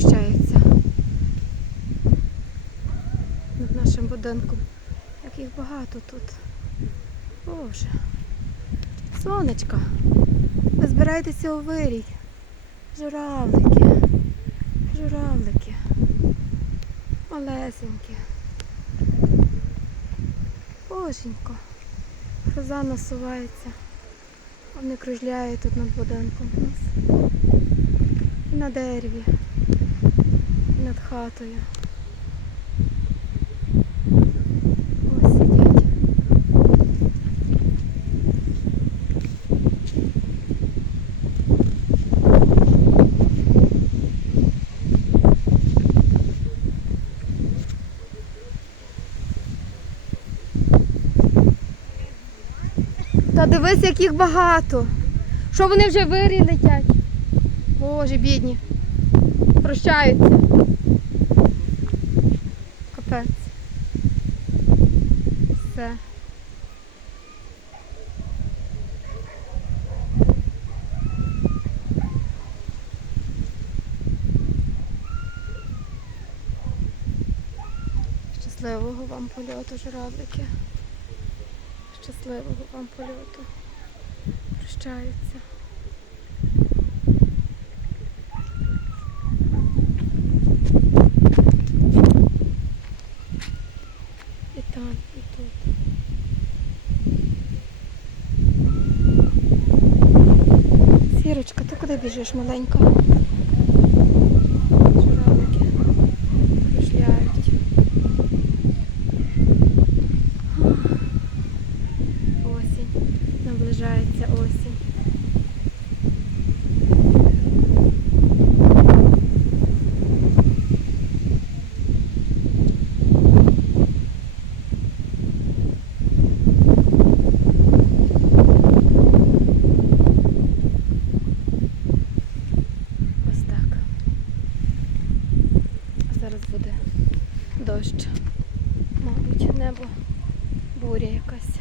прощаються над нашим будинком. Як їх багато тут. Боже. Сонечка. Ви збираєтеся у вирій. Журавлики. Журавлики. Малесенькі. Боженько. Гроза насувається. Вони кружляють тут над будинком у нас. І на дереві. Над хатою. Ось сидять. Та дивись, як їх багато. Що вони вже вирі летять? Боже, бідні. Прощаються. Капець. Все. Щасливого вам польоту, журавлики. Щасливого вам польоту. Прощаються. Там, і тут. Сірочка, ти куди біжиш, маленька? дощ. Мабуть, небо буря якась.